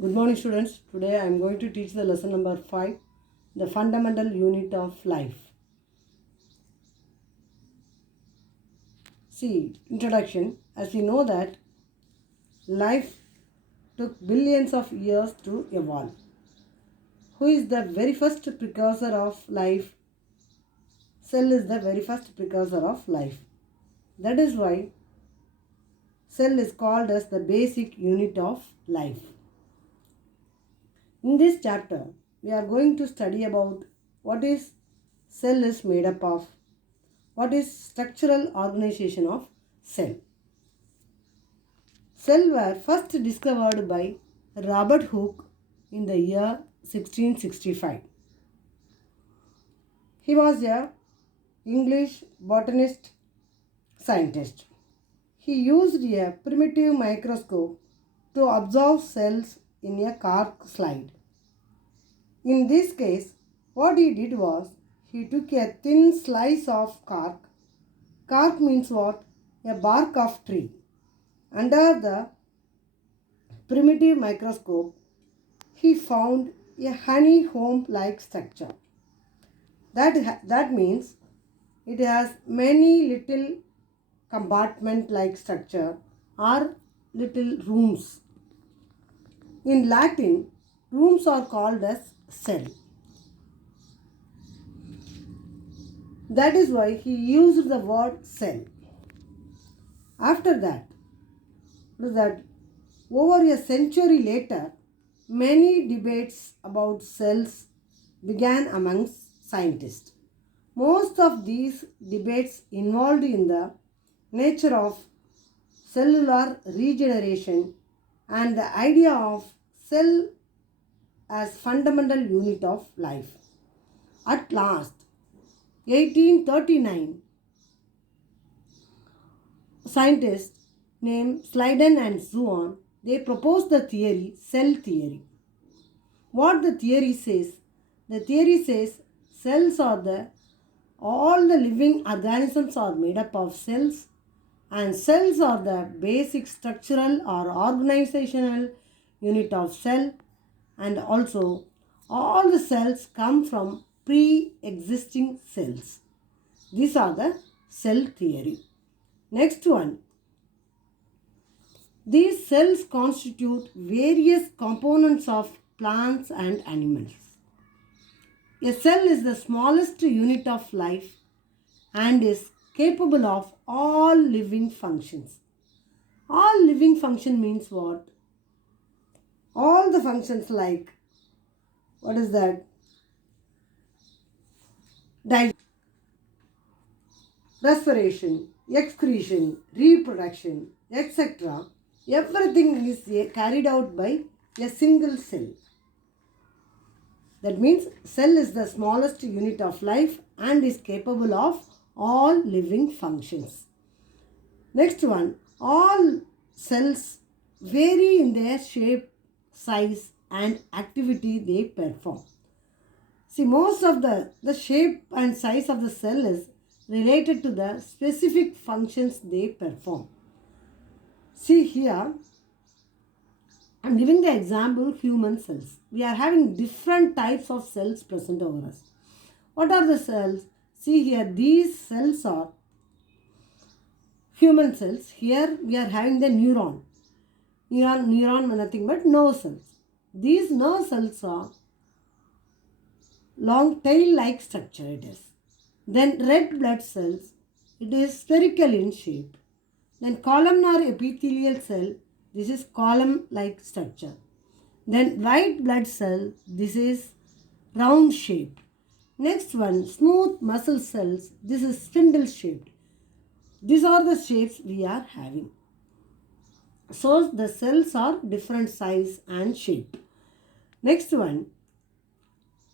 Good morning, students. Today I am going to teach the lesson number 5, the fundamental unit of life. See, introduction. As we know that life took billions of years to evolve. Who is the very first precursor of life? Cell is the very first precursor of life. That is why cell is called as the basic unit of life. In this chapter, we are going to study about what is cell is made up of, what is structural organization of cell. Cell were first discovered by Robert Hooke in the year 1665. He was a English botanist scientist. He used a primitive microscope to observe cells in a cork slide. In this case, what he did was, he took a thin slice of cork. Cork means what? A bark of tree. Under the primitive microscope, he found a honeycomb-like structure. That means it has many little compartment-like structure or little rooms. In Latin, rooms are called as cell. That is why he used the word cell. After that, over a century later, many debates about cells began amongst scientists. Most of these debates involved in the nature of cellular regeneration and the idea of cell as fundamental unit of life. At last, 1839, scientists named Sliden and Zuon, they proposed the theory, cell theory. What the theory says? The theory says cells are all the living organisms are made up of cells, and cells are the basic structural or organizational unit of cell, and also all the cells come from pre-existing cells. These are the cell theory. Next one. These cells constitute various components of plants and animals. A cell is the smallest unit of life and is capable of all living functions. All living function means what? All the functions like, what is that? Respiration, excretion, reproduction, etc. Everything is carried out by a single cell. That means cell is the smallest unit of life and is capable of all living functions. Next one, all cells vary in their shape, size and activity they perform. See, most of the shape and size of the cell is related to the specific functions they perform. See here, I am giving the example human cells. We are having different types of cells present over us. What are the cells? See here, these cells are human cells. Here we are having the neuron. Neuron nothing but nerve cells. These nerve cells are long tail-like structure it is. Then red blood cells, it is spherical in shape. Then columnar epithelial cell, this is column-like structure. Then white blood cell, this is round shaped. Next one, smooth muscle cells, this is spindle shaped. These are the shapes we are having. So the cells are different size and shape. Next one,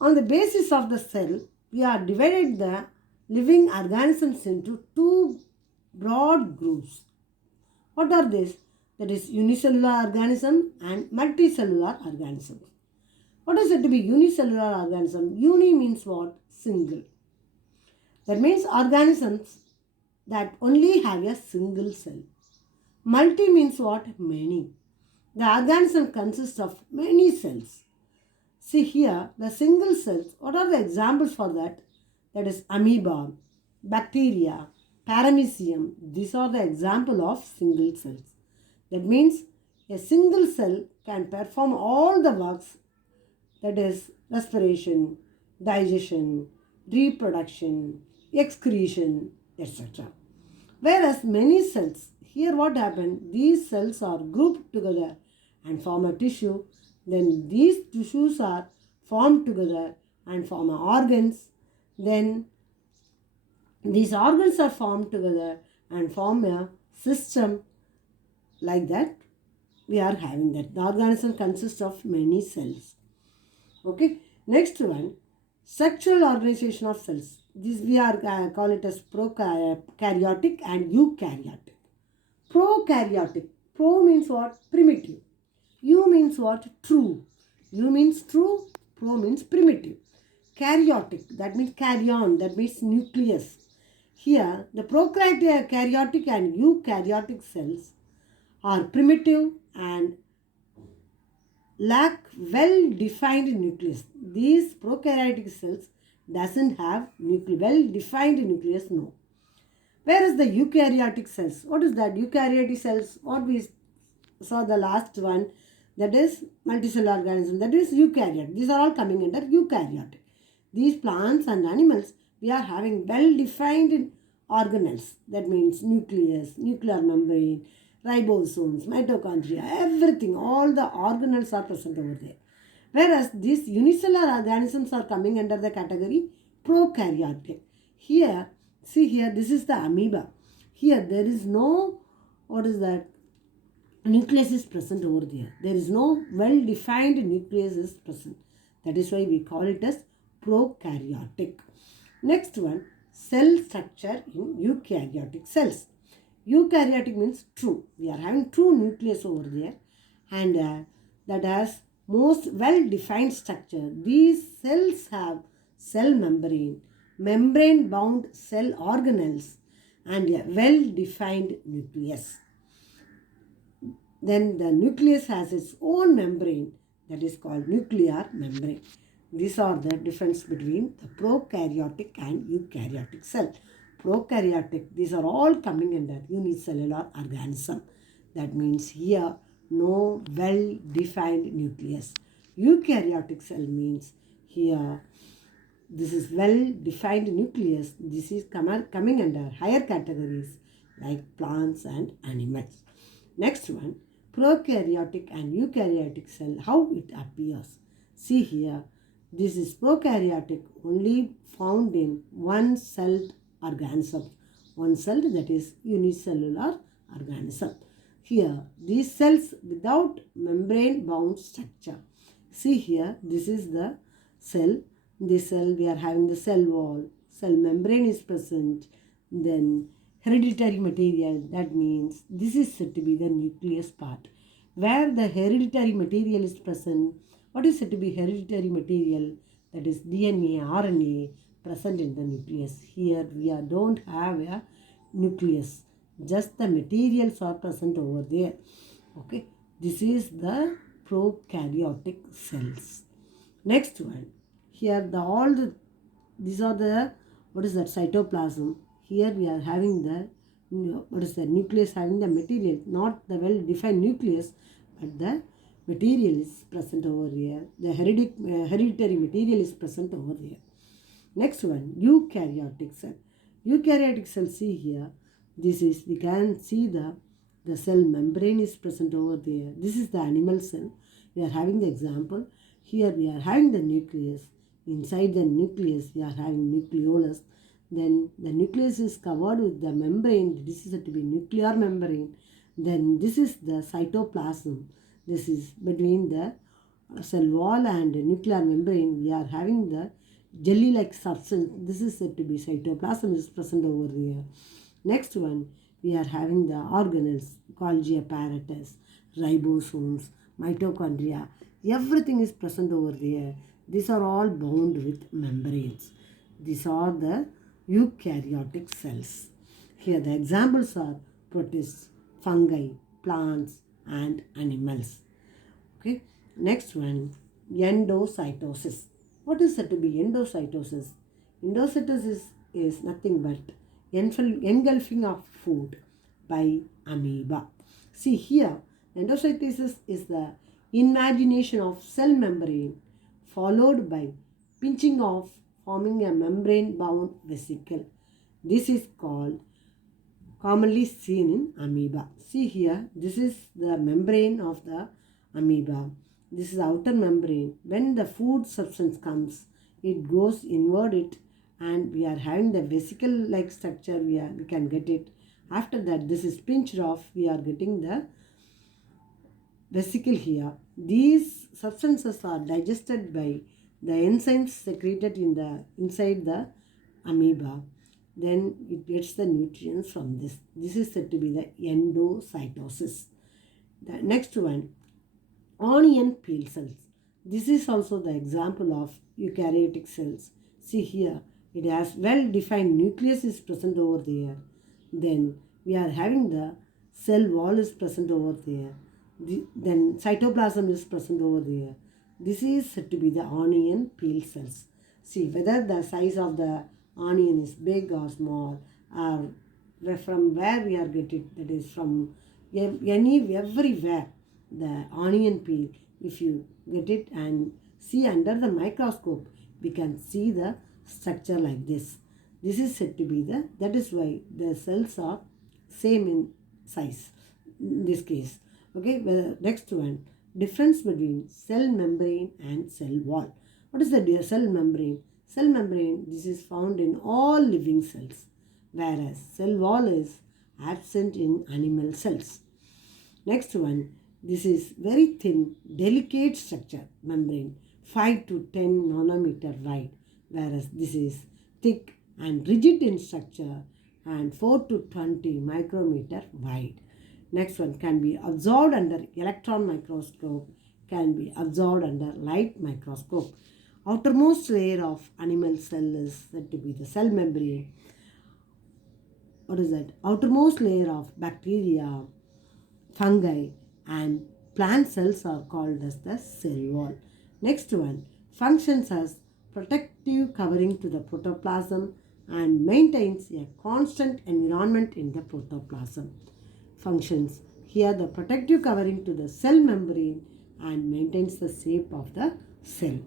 on the basis of the cell, we are divided the living organisms into two broad groups. What are these? That is unicellular organism and multicellular organism. What is it to be unicellular organism? Uni means what? Single. That means organisms that only have a single cell. Multi means what? Many. The organism consists of many cells. See here, the single cells, what are the examples for that? That is amoeba, bacteria, paramecium. These are the example of single cells. That means a single cell can perform all the works, that is respiration, digestion, reproduction, excretion, etc. Whereas many cells, here what happened, these cells are grouped together and form a tissue. Then these tissues are formed together and form organs. Then these organs are formed together and form a system. Like that, we are having that. The organism consists of many cells. Okay. Next one, sexual organization of cells. This we are call it as prokaryotic and eukaryotic. Prokaryotic. Pro means what? Primitive. U means what? True. U means true. Pro means primitive. Karyotic. That means carry on. That means nucleus. Here, the prokaryotic and eukaryotic cells are primitive and lack well-defined nucleus. These prokaryotic cells doesn't have well-defined nucleus, no. Whereas the eukaryotic cells, what is that? Eukaryotic cells, what we saw the last one, that is multicellular organism, that is eukaryotic. These are all coming under eukaryotic. These plants and animals, we are having well-defined organelles. That means nucleus, nuclear membrane, ribosomes, mitochondria, everything, all the organelles are present over there. Whereas these unicellular organisms are coming under the category prokaryotic. Here, see here, this is the amoeba. Here there is no, what is that? Nucleus is present over there. There is no well-defined nucleus is present. That is why we call it as prokaryotic. Next one, cell structure in eukaryotic cells. Eukaryotic means true. We are having true nucleus over there and that has most well-defined structure. These cells have cell membrane, membrane-bound cell organelles and a well-defined nucleus. Then the nucleus has its own membrane, that is called nuclear membrane. These are the difference between the prokaryotic and eukaryotic cell. Prokaryotic, these are all coming under unicellular organism. That means here no well-defined nucleus. Eukaryotic cell means here this is well-defined nucleus. This is coming under higher categories like plants and animals. Next one, prokaryotic and eukaryotic cell, how it appears. See here, this is prokaryotic, only found in one-celled organism. One cell, that is unicellular organism. Here, these cells without membrane-bound structure. See here, this is the cell. This cell, we are having the cell wall. Cell membrane is present. Then hereditary material, that means this is said to be the nucleus part. Where the hereditary material is present, what is said to be hereditary material? That is DNA, RNA present in the nucleus. Here we don't have a nucleus. Just the materials are present over there. Okay. This is the prokaryotic cells. Next one. Here these are the, what is that, cytoplasm. Here we are having the, what is the nucleus having the material, not the well-defined nucleus, but the material is present over here. The hereditary material is present over here. Next one, eukaryotic cell. Eukaryotic cell, see here, this is, we can see the cell membrane is present over there. This is the animal cell. We are having the example. Here we are having the nucleus. Inside the nucleus, we are having nucleolus. Then the nucleus is covered with the membrane. This is said to be nuclear membrane. Then this is the cytoplasm. This is between the cell wall and nuclear membrane. We are having the jelly-like substance. This is said to be cytoplasm is present over here. Next one, we are having the organelles, Golgi apparatus, ribosomes, mitochondria. Everything is present over there. These are all bound with membranes. These are the eukaryotic cells. Here the examples are protists, fungi, plants and animals. Okay. Next one, endocytosis. What is said to be endocytosis? Endocytosis is nothing but engulfing of food by amoeba. See here, endocytosis is the invagination of cell membrane followed by pinching off, forming a membrane bound vesicle. This is called commonly seen in amoeba. See here, this is the membrane of the amoeba. This is outer membrane. When the food substance comes, it goes inward it, and we are having the vesicle like structure. We can get it. After that, this is pinched off. We are getting the vesicle here. These substances are digested by the enzymes secreted inside the amoeba. Then it gets the nutrients from this. This is said to be the endocytosis. The next one, onion peel cells. This is also the example of eukaryotic cells. See here, it has well-defined nucleus is present over there. Then we are having the cell wall is present over there. Then cytoplasm is present over there. This is said to be the onion peel cells. See whether the size of the onion is big or small, or from where we are getting, that is from everywhere. The onion peel, if you get it and see under the microscope, we can see the structure like this. This is said to be that is why the cells are same in size in this case. Okay, the next one, difference between cell membrane and cell wall. What is the cell membrane? Cell membrane, this is found in all living cells, whereas cell wall is absent in animal cells. Next one, this is very thin, delicate structure, membrane, 5 to 10 nanometer wide, whereas this is thick and rigid in structure and 4 to 20 micrometer wide. Next one, can be absorbed under electron microscope, can be absorbed under light microscope. Outermost layer of animal cell is said to be the cell membrane. What is that? Outermost layer of bacteria, fungi and plant cells are called as the cell wall. Next one, functions as protective covering to the protoplasm and maintains a constant environment in the protoplasm. Functions here, the protective covering to the cell membrane and maintains the shape of the cell.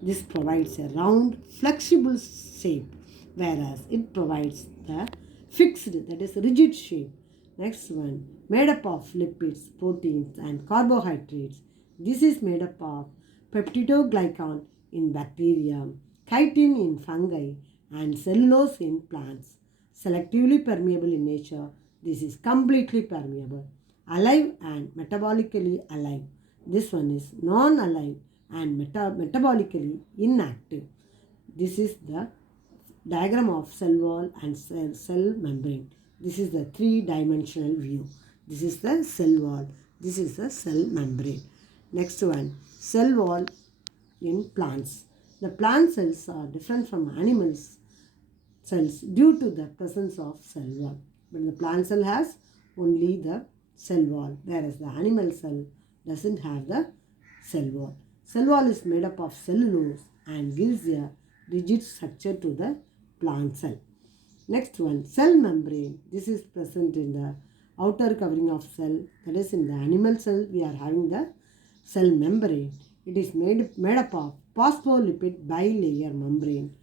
This provides a round, flexible shape, whereas it provides the fixed, that is rigid shape. Next one, made up of lipids, proteins and carbohydrates. This is made up of peptidoglycan in bacteria, chitin in fungi and cellulose in plants. Selectively permeable in nature, this is completely permeable. Alive and metabolically alive. This one is non-alive and metabolically inactive. This is the diagram of cell wall and cell membrane. This is the three-dimensional view. This is the cell wall. This is the cell membrane. Next one, cell wall in plants. The plant cells are different from animals cells due to the presence of cell wall. But the plant cell has only the cell wall, whereas the animal cell doesn't have the cell wall. Cell wall is made up of cellulose and gives a rigid structure to the plant cell. Next one, cell membrane. This is present in the outer covering of cell. That is, in the animal cell, we are having the cell membrane. It is made up of phospholipid bilayer membrane.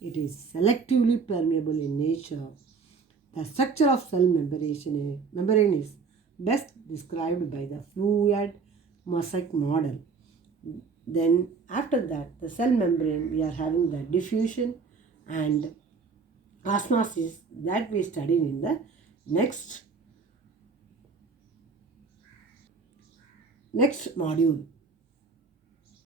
It is selectively permeable in nature. The structure of cell membrane is best described by the fluid mosaic model. Then after that, the cell membrane, we are having the diffusion and osmosis that we studied in the next module.